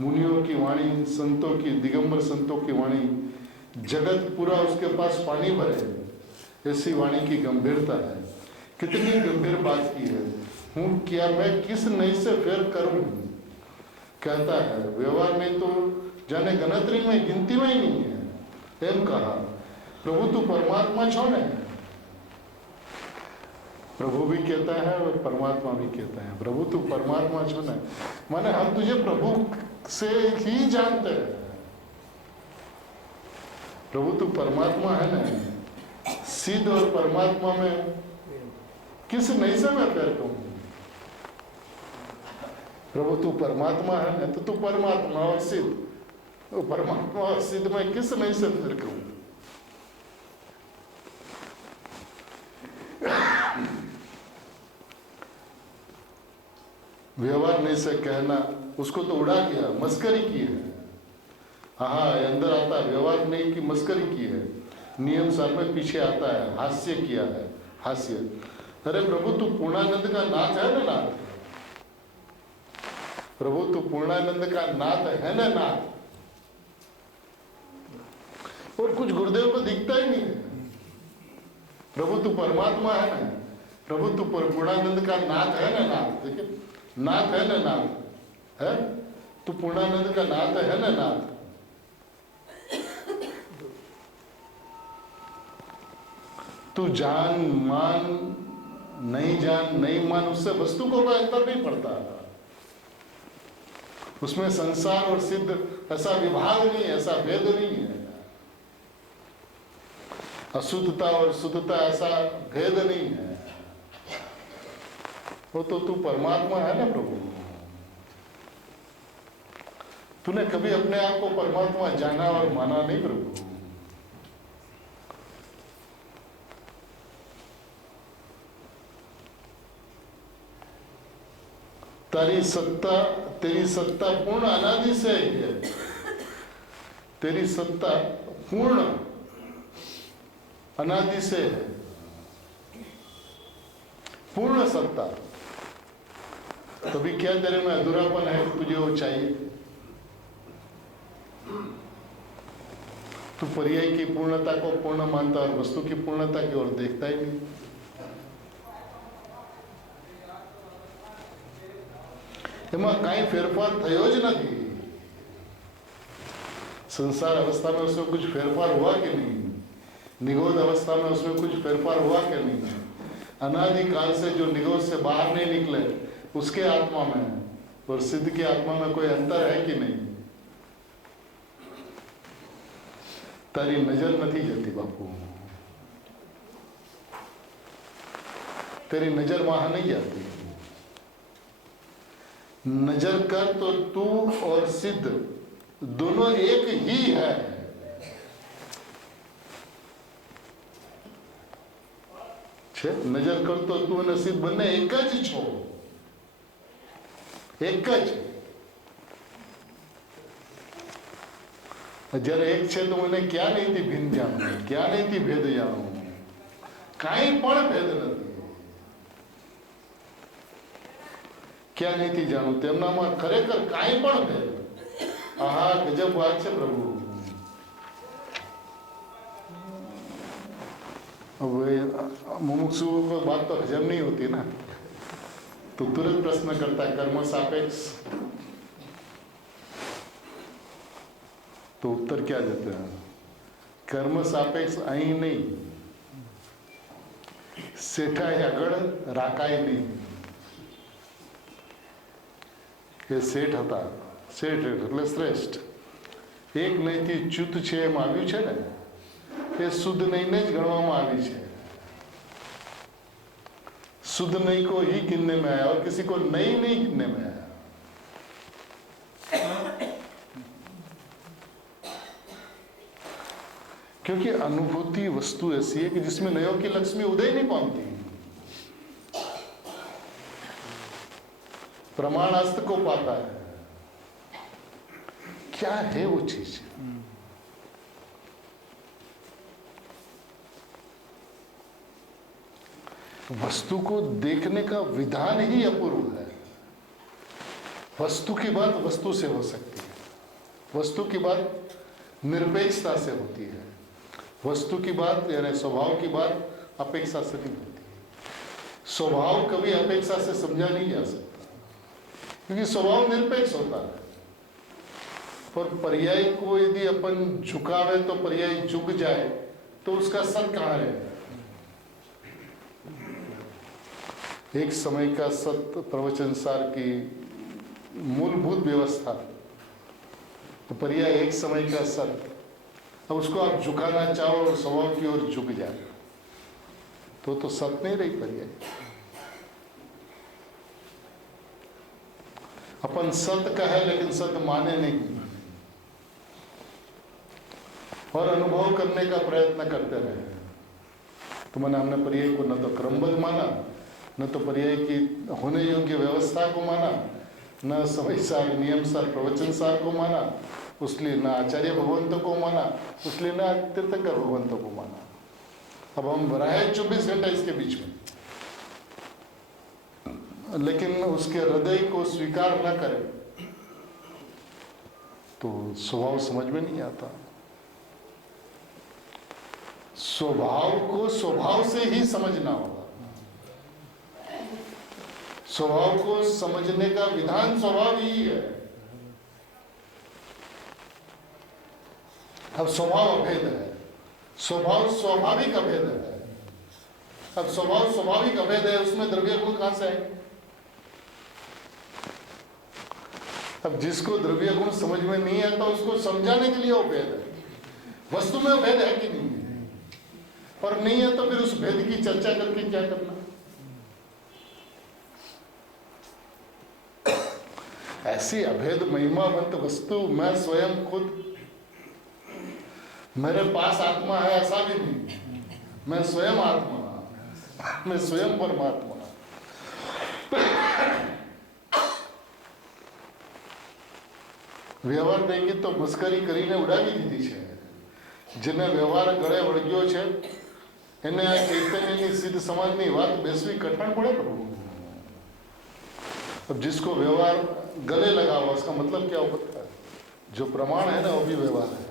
मुनियों की वाणी, संतों की, दिगंबर संतों की वाणी, जगत पूरा उसके पास पानी भरे, ऐसी वाणी की गंभीरता है। कितनी गंभीर बात की है। हूँ क्या मैं किस नहीं से फेर करूं, कहता है। व्यवहार में तो जाने गणतरी में, गिनती में ही नहीं है। एम कहा प्रभु तू परमात्मा छो ने। प्रभु भी कहता है और परमात्मा भी कहता है, प्रभु तू परमात्मा छो ने, माने हम तुझे प्रभु से ही जानते हैं। प्रभु तू परमात्मा है ना, सिद्ध और परमात्मा में किस नहीं से मैं पैर कहूं। प्रभु तू परमात्मा है ना, तो तू परमात्मा और सिद्ध, तो परमात्मा और सिद्ध में किस नहीं से पैर कहूं। व्यवहार नहीं से कहना, उसको तो उड़ा दिया, मस्करी की है। हाँ, अंदर आता है, व्यवहार नहीं की मस्करी की है, नियम सार में पीछे आता है, हास्य किया है, हास्य। अरे प्रभु तू पूर्णानंद का नाथ है ना नाथ, प्रभु तू पूर्णानंद का नाथ है ना नाथ। और कुछ गुरुदेव को दिखता ही नहीं है। प्रभु तू परमात्मा है ना, प्रभु तू पूर्णानंद का नाथ है ना नाथ। देखिए, नाथ है ना नाथ है, तू पूर्णानंद का नाथ है ना नाथ। तू जान मान नहीं जान नहीं मान, उससे वस्तु को कोई अंतर नहीं पड़ता। उसमें संसार और सिद्ध ऐसा विभाग नहीं है, ऐसा भेद नहीं है। अशुद्धता और शुद्धता ऐसा भेद नहीं है। वो तो तू परमात्मा है ना प्रभु। तूने कभी अपने आप को परमात्मा जाना और माना नहीं प्रभु। तेरी सत्ता पूर्ण अनादि से है। तेरी सत्ता पूर्ण अनादि से है, पूर्ण सत्ता। तभी क्या तेरे में अधूरापन है, तुझे वो चाहिए। तू पर्याय की पूर्णता को पूर्ण मानता और वस्तु की पूर्णता की ओर देखता ही नहीं। એમાં કાંઈ ફેરફાર થયો જ નથી। संसार अवस्था में उसमें कुछ फेरफार हुआ कि नहीं? निगोद अवस्था में उसमें कुछ फेरफार हुआ कि नहीं? अनादिकाल से जो निगोह से बाहर नहीं निकले उसके आत्मा में और सिद्ध की आत्मा में कोई अंतर है कि नहीं? तारी नजर नहीं जाती बापू, तेरी नजर वहां नहीं जाती। नजर कर तो तू और सिद्ध दोनों एक ही है। नजर कर तो तू અને સિદ્ધ બંને એક જ છો, એક જ। જ્યારે એક છે તો મને ક્યાં નહીંથી ભિન્ન જાણવું, ક્યાં નહીંથી ભેદ જાણવું, કાંઈ પણ ભેદ નથી, ક્યાં નહીંથી જાણવું, તેમનામાં ખરેખર કાંઈ પણ ભેદ। આહા ગજબ વાત છે પ્રભુ। अब मुमुक्षुओं को बात तो हजम नहीं होती ना, तो तुरंत प्रश्न करता है कर्म सापेक्ष, तो उत्तर क्या देते हैं? कर्म सापेक्ष आई नहीं, सेठा આગળ રાકાય नहीं। એ શેઠ હતા, શેઠ એટલે શ્રેષ્ઠ, એક નહીંથી ચ્યુત છે એમ આવ્યું છે ને, એ શુદ્ધ નહીંને જ ગણવામાં આવી છે। शुद्ध नहीं को ही गिनने में आया और किसी को नहीं गिनने में आया। क्योंकि अनुभूति वस्तु ऐसी है कि जिसमें नयों की लक्ष्मी उदय नहीं पाती। प्रमाणास्त्र को पाता है, क्या है वो चीज? वस्तु को देखने का विधान ही अपूर्व है। वस्तु की बात वस्तु से हो सकती है, वस्तु की बात निरपेक्षता से होती है, वस्तु की बात यानी स्वभाव की बात अपेक्षा से नहीं होती। स्वभाव कभी अपेक्षा से समझा नहीं जा सकता, क्योंकि स्वभाव निरपेक्ष होता है। पर पर्याय को यदि अपन झुकावे तो पर्याय झुक जाए तो उसका सत कहाँ है? एक समय का सत्य प्रवचन सार की मूलभूत व्यवस्था, तो पर्याय एक समय का सत्य, अब उसको आप झुकाना चाहो और स्वभाव की ओर झुक जाए तो सत्य नहीं रही पर्याय। अपन सत्य का है लेकिन सत्य माने नहीं और अनुभव करने का प्रयत्न करते रहे, तो मैंने हमने पर्याय को न तो क्रमबद्ध माना, न तो पर्याय की होने योग्य व्यवस्था को माना, न समय सार नियम सार प्रवचन सार को माना, उसलिए न आचार्य भगवंतों को माना, उसलिए न तीर्थंकर भगवंतों को माना। अब हम रहे 24 घंटा इसके बीच में, लेकिन उसके हृदय को स्वीकार न करें तो स्वभाव समझ में नहीं आता। स्वभाव को स्वभाव से ही समझना होगा। स्वभाव को समझने का विधान स्वभाव ही है। अब स्वभाव अभेद है, स्वभाव स्वाभाविक अभेद है। अब स्वभाव स्वाभाविक अभेद है, उसमें द्रव्य गुण कहां से आए? अब जिसको द्रव्य गुण समझ में नहीं आता उसको समझाने के लिए वो भेद है। वस्तु में भेद है कि नहीं है? और नहीं है तो फिर उस भेद की चर्चा करके क्या करना? ऐसी अभेद महिमावंत वस्तु मैं स्वयं खुद, मेरे पास आत्मा है ऐसा भी नहीं, मैं स्वयं आत्मा, मैं स्वयं परमात्मा। વ્યવહાર દેખી તો મસ્કરી કરીને ઉડાવી દીધી છે। જેને વ્યવહાર ગળે વળગ્યો છે એને આ ચૈતન્યની સિદ્ધ સમાજની વાત બેસવી કઠણ પડે પ્રભુ। अब जिसको व्यवहार गले लगा हुआ उसका मतलब क्या होता है? जो प्रमाण है ना वो भी व्यवहार है।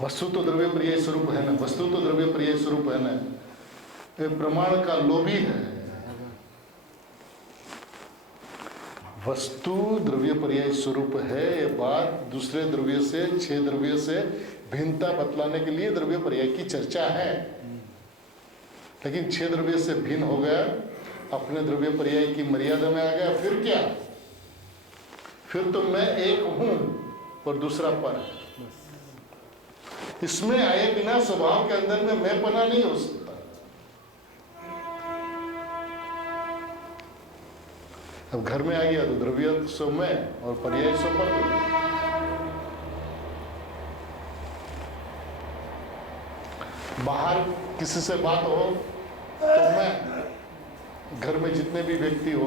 वस्तु तो द्रव्य प्रिय स्वरूप है ना, वस्तु तो द्रव्य प्रिय स्वरूप है ना, ये प्रमाण का लोभी है। वस्तु द्रव्य पर्याय स्वरूप है, ये बात दूसरे द्रव्य से, 6 द्रव्य से भिन्नता बतलाने के लिए द्रव्य पर्याय की चर्चा है। लेकिन 6 द्रव्य से भिन्न हो गया, अपने द्रव्य पर्याय की मर्यादा में आ गया, फिर क्या? फिर तो मैं एक हूं और दूसरा पर है। इसमें आए बिना स्वभाव के अंदर में मैं पना नहीं हो सकता। अब घर में आ गया तो द्रव्य सो मैं और पर्याय सो पर। बाहर किसी से बात हो तो मैं, घर में जितने भी व्यक्ति हो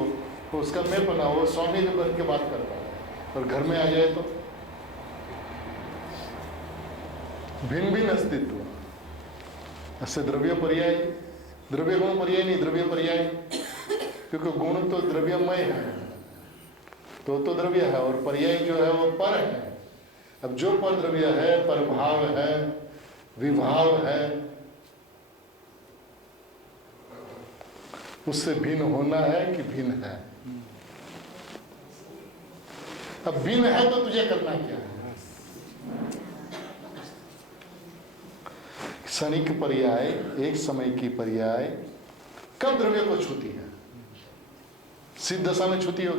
तो उसका मैं पना हो, स्वामी ने बन के बात करता है, और घर में आ जाए तो भिन्न भिन्न अस्तित्व। ऐसे द्रव्य पर्याय, द्रव्य गुण पर्याय नहीं, द्रव्य पर्याय, क्योंकि गुण तो द्रव्यमय है, तो द्रव्य है, और पर्याय जो है वो पर है। अब जो पर द्रव्य है, परभाव है, विभाव है, उससे भिन्न होना है कि भिन्न है? अब भिन्न है तो तुझे करना क्या है? क्षणिक पर्याय, एक समय की पर्याय कब द्रव्य को छूती है? सिद्ध दशा में छूती हो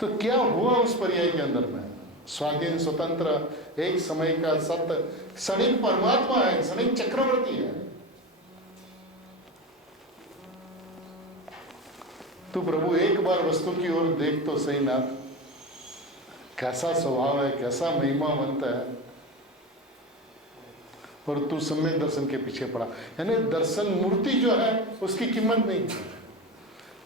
तो क्या हुआ उस पर्याय के अंदर में? स्वाधीन, स्वतंत्र, एक समय का सत्य, क्षणिक परमात्मा है, क्षणिक चक्रवर्ती है। तो प्रभु एक बार वस्तु की ओर देख तो सही नाथ, कैसा स्वभाव है, कैसा महिमावंत है, और तू सम्यक दर्शन के पीछे पड़ा। यानी दर्शन मूर्ति जो है उसकी कीमत नहीं।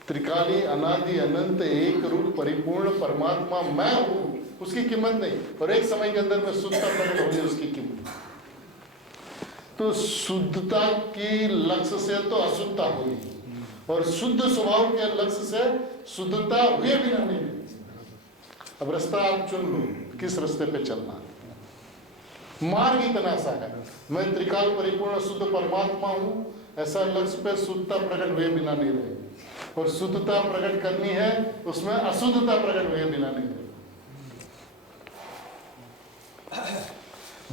त्रिकाली, अनादि, अनंत, एक रूप, परिपूर्ण परमात्मा मैं हूं, उसकी कीमत नहीं। और एक समय के अंदर में शुद्धता प्रकट होगी, उसकी कीमत। तो शुद्धता की लक्ष्य से तो अशुद्धता होगी, और शुद्ध स्वभाव के लक्ष्य से शुद्धता हुए बिना नहीं। अब रास्ता आप चुन लो, किस रास्ते पे चलना। मार्ग इतना सा है, मैं त्रिकाल परिपूर्ण शुद्ध परमात्मा हूं, ऐसा लक्ष्य पे शुद्धता प्रकट हुए बिना नहीं रहेगी। और शुद्धता प्रकट करनी है, उसमें अशुद्धता प्रकट हुए बिना नहीं रहेगी।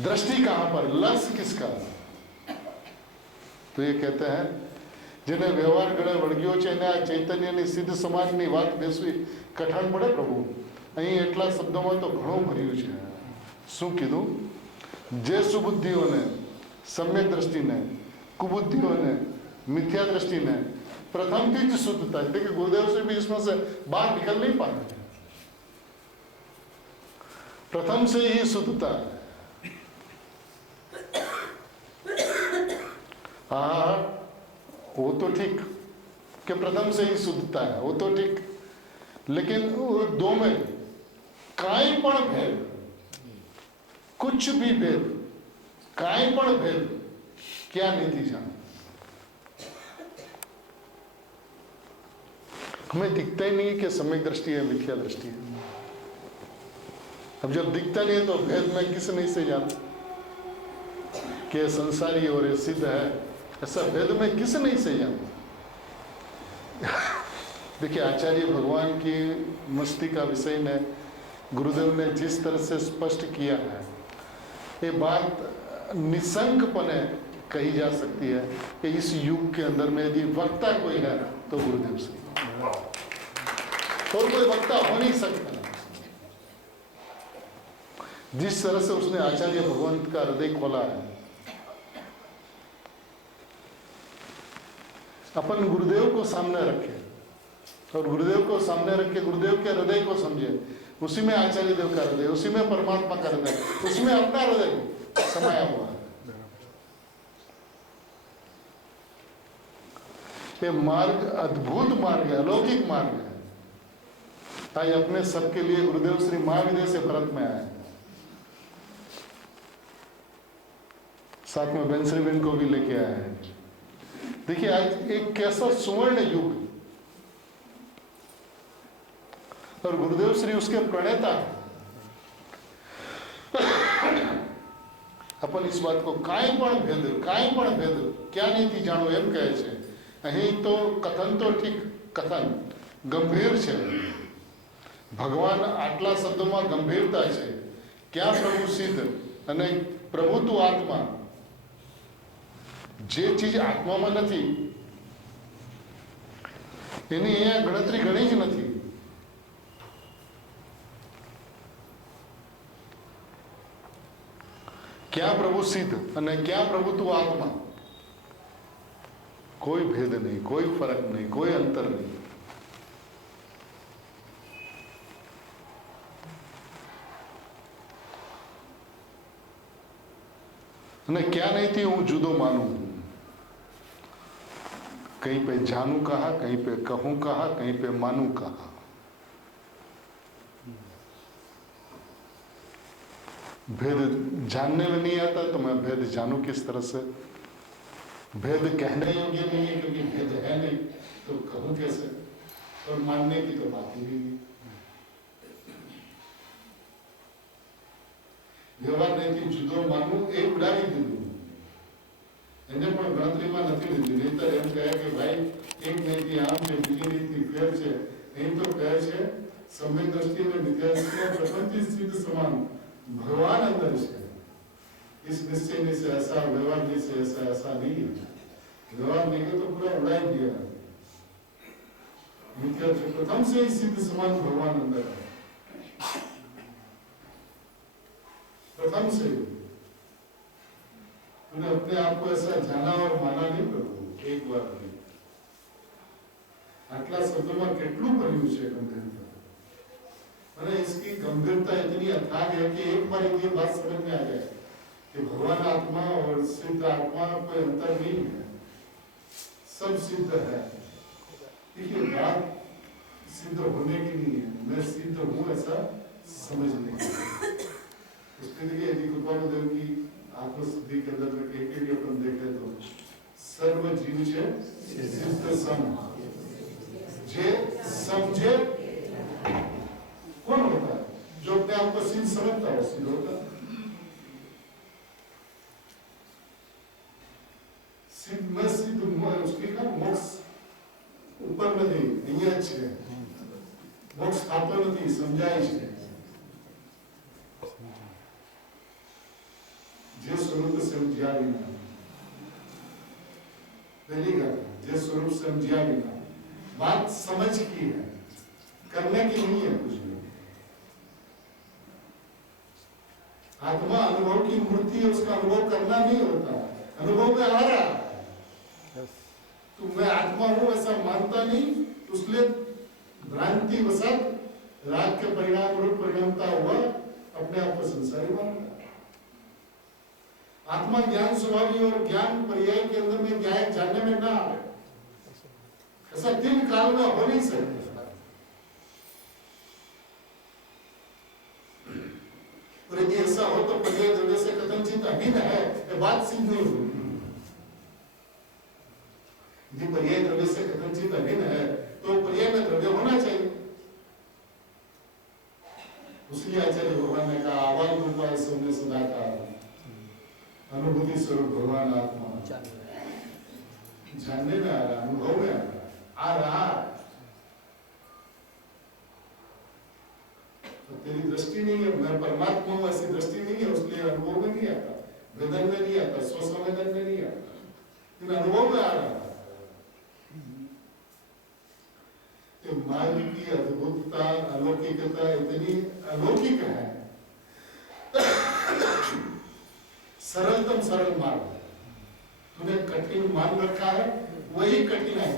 दृष्टि कहां पर, लक्ष्य किसका? तो ये कहते हैं જેને વ્યવહાર ગળે વળગ્યો છે એને આ ચૈતન્યની સિદ્ધ સમાજની વાત બેસવી કઠણ પડે પ્રભુ. અહીં એટલા શબ્દોમાં તો ઘણું ભર્યું છે. શું કીધું? જે સુબુદ્ધિઓને, સમ્યક દ્રષ્ટિને, कुबुद्धियों ने, मिथ्या दृष्टि ने प्रथम थी जो शुद्धता, देखिए गुरुदेव से भी इसमें से बाहर निकल नहीं पाते। प्रथम से ही शुद्धता है। हाँ, वो तो ठीक कि प्रथम से ही शुद्धता है, वो तो ठीक, लेकिन वो दो में काई पण भेद, कुछ भी भेद, काई पण भेद क्या नीति जान, हमें दिखता ही नहीं कि सम्यक दृष्टि है, मिथ्या दृष्टि है। अब जब दिखता नहीं है तो भेद में किस नहीं से जान कि संसारी और ये सिद्ध है, ऐसा भेद में किस नहीं से जान। देखिए आचार्य भगवान की मस्ती का विषय ने गुरुदेव ने जिस तरह से स्पष्ट किया है, ये बात निसंकपने कही जा सकती है कि इस युग के अंदर में यदि वक्ता कोई है तो गुरुदेव से, और कोई वक्ता हो नहीं सकता। जिस तरह से उसने आचार्य भगवंत का हृदय खोला है, अपन गुरुदेव को सामने रखे और गुरुदेव को सामने रख के गुरुदेव के हृदय को समझे, उसी में आचार्य देव का हृदय, उसी में परमात्मा का हृदय, उसमें अपना हृदय समाया हुआ है। ये मार्ग अद्भुत मार्ग है, अलौकिक मार्ग है। ताई अपने सबके लिए गुरुदेव श्री महाविद्या से भारत में आए, साथ में बंसरीबेन को भी लेके आए हैं। देखिए आज एक कैसा सुवर्ण युग, और गुरुदेव श्री उसके प्रणेता। अपन इस बात को काई पण भेद क्या नीति जाणो एम कहे छे। અહીં તો કથન તો ઠીક, કથન ગંભીર છે, ભગવાન આટલા શબ્દોમાં ગંભીરતા છે, ક્યાં પ્રભુ સિદ્ધ અને પ્રભુ તું આત્મા, જે ચીજ આત્મામાં નથી એની અહીંયા ગણતરી ગણી જ નથી. ક્યાં પ્રભુ સિદ્ધ અને ક્યાં પ્રભુ તું આત્મા, કોઈ ભેદ નહીં, કોઈ ફરક નહીં, કોઈ અંતર નહીં. અને क्या नहीं थी हूँ जुदो मानू, कहीं पे जानू कहा, कहीं पे कहूँ कहा, कहीं पे मानू कहा. भेद जानने में नहीं आता तो मैं भेद जानू किस तरह से. भेद कहने योग्य नहीं है क्योंकि भेद है नहीं, तो कहूँ कैसे. और मानने की तो बात ही नहीं. વ્યવહાર નહીં જુદો માનવું એ ઉડાવી દીધું, એને પણ ગણતરીમાં નથી લીધી. નહીતર એમ કહે કે ભાઈ એક નીતિ આમ છે, બીજી નીતિ ફેર છે. અહીં તો કહે છે सम्यक दृष्टि में विद्यार्थी प्रपंच स्थित समान भगवान अंदर है. इस निश्चय में से ऐसा, व्यवहार में से ऐसा, ऐसा नहीं है. व्यवहार नहीं तो पूरा उड़ाई दिया. विद्यार्थी प्रथम से ही सिद्ध समान भगवान अंदर है, प्रथम से. तूने अपने आप को ऐसा जाना और माना नहीं प्रभु एक बार भी. आटला शब्दों કેટલું ભર્યું છે ગંભીરતા. અને इसकी गंभीरता इतनी अथाग है कि एक बार ये बात समझ में आ जाए कि भगवान आत्मा और सिद्ध आत्मा कोई अंतर नहीं है, सब सिद्ध है. देखिए बात सिद्ध होने की नहीं है, मैं सिद्ध हूँ ऐसा समझने की. उसके लिए यदि कृपालुदेव की आत्मसिद्धि के अंदर में एक भी अपन देखें तो सर्व जीव से सिद्ध सम जे समझे कौन होता है? जो अपने आप को सिद्ध समझता है सिद्ध होता है. सिद्ध में सिद्ध उसके का मोक्ष ऊपर नहीं, અહીંયા છે. મોક્ષ થતો નથી, સમજાય છે. જે स्वरूप समझा बिना, पहली बात जे स्वरूप समझा बिना, बात समझ की है, करने की नहीं है कुछ भी. आत्मा अनुभव की मूर्ति है, उसका अनुभव करना नहीं होता, अनुभव में आ रहा है. तो मैं आत्मा हूं ऐसा मानता नहीं, उसलिए भ्रांति वशत राग के परिणाम रूप परिणामता हुआ अपने आप को संसारी मानता. आत्मा ज्ञान स्वभावी और ज्ञान पर्याय के अंदर में ज्ञान जानने में ना आए, ऐसा दिन काल में हो नहीं सकता. और यदि ऐसा हो तो पर्याय द्रव्य से कथनचित अभिन्न है, ये बात सिद्ध नहीं होगी. यदि पर्याय द्रव्य से कथनचित अभिन्न है तो पर्याय में द्रव्य होना चाहिए. उसलिए आचार्य भगवान ने कहा आवाज रूपा सौम्य सदा का अनुभूति स्वरूप भगवान आत्मा जानने में आ रहा, अनुभव में आ रहा. तो तेरी दृष्टि नहीं है, मैं परमात्मा हूं ऐसी दृष्टि नहीं है, उसलिए अनुभव में नहीं आता, वेदन में नहीं आता, स्वसंवेदन में नहीं आता, लेकिन अनुभव में आ रहा. मार्ग की अद्भुतता, अलौकिकता इतनी अलौकिक है. सरलतम सरल मार्ग तूने कठिन मान रखा है, वही कठिन है.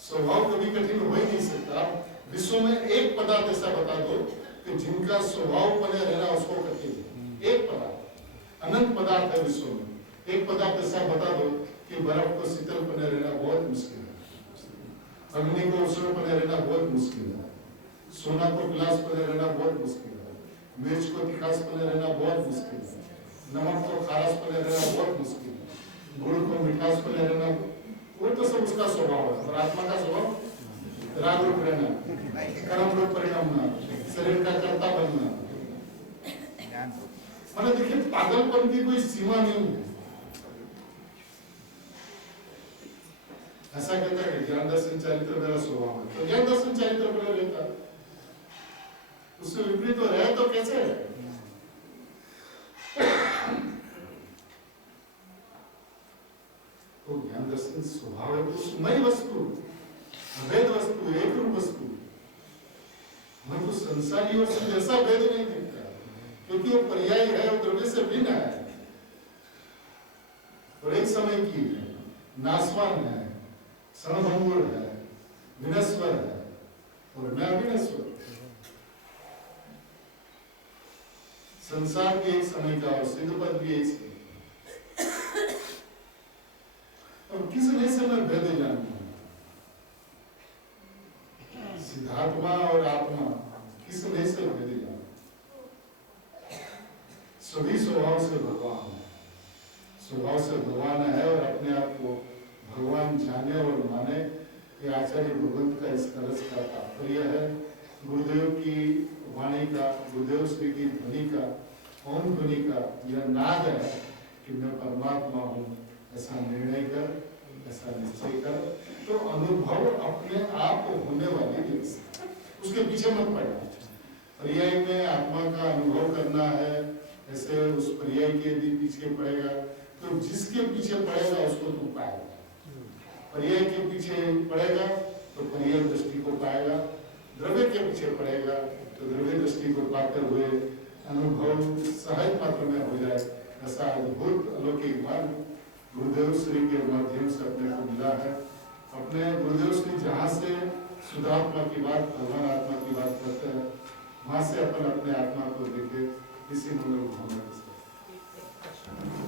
स्वभाव कभी कठिन हो ही नहीं सकता. विश्व में एक पदार्थ ऐसा बता दो कि जिनका स्वभाव बने रहना उसको कठिन है. एक पदार्थ, अनंत पदार्थ है विश्व में. एक पदार्थ ऐसा बता दो कि बर्फ को शीतल बने रहना बहुत मुश्किल है, अग्नि को उष्ण बने रहना बहुत मुश्किल है, सोना को गिलास बने रहना बहुत मुश्किल है, मिर्च को तिखास बने रहना बहुत मुश्किल है, नमक को खारस बने रहना बहुत मुश्किल है, गुड़ को मिठास बने रहना, वो तो सब उसका स्वभाव है. और आत्मा का स्वभाव राग रूप रहना, कर्म रूप परिणामना, शरीर का कर्ता बनना. मतलब देखिए पागलपन की कोई सीमा नहीं है. ऐसा कहता है ज्ञान दर्शन चरित्र मेरा स्वभाव है, तो ज्ञान दर्शन चरित्र बने रहता, उससे विपरीत हो रहे तो कैसे है? भाव है तो मई वस्तु, अभेद वस्तु, एक रूप वस्तु। हमें तो संसारी और से ऐसा भेद नहीं दिखता, क्योंकि वो पर्याय है, वो द्रव्य से भिन्न है और एक समय की है, नाशवान है, क्षणभंगुर है, विनश्वर है और मैं अविनश्वर। संसार भी एक समय का और सिद्ध पद भी एक समय। अब किस नए से मैं भेद जानता हूं? सिद्धात्मा और आत्मा किस नए से भेद जानता? सभी स्वभाव से भगवान है, स्वभाव से भगवान है और अपने आप को भगवान जाने और माने। ये आचार्य भगवंत का इस कलश का तात्पर्य है। गुरुदेव की वाणी का, गुरुदेव श्री की ध्वनि का, ओम ध्वनि का यह नाद है कि मैं परमात्मा हूँ, ऐसा निर्णय कर, ऐसा निश्चय कर। तो अनुभव अपने आप होने वाली व्यवस्था, उसके पीछे मत पड़ना। पर्याय में आत्मा का अनुभव करना है, ऐसे उस पर्याय के यदि पीछे पड़ेगा तो जिसके पीछे पड़ेगा उसको तू पाएगा। पर्याय के पीछे पड़ेगा तो पर्याय दृष्टि को पाएगा, द्रव्य के पीछे पड़ेगा तो द्रव्य दृष्टि को पाते हुए अनुभव सहज मात्र में हो जाए। ऐसा अद्भुत अलौकिक मार्ग गुरुदेव श्री के माध्यम से अपने को मिला है। अपने गुरुदेव श्री जहाँ से शुद्धात्मा की बात, भगवान आत्मा की बात करते हैं, वहाँ से अपन अपने आत्मा को देखे, इसी मंगल भावना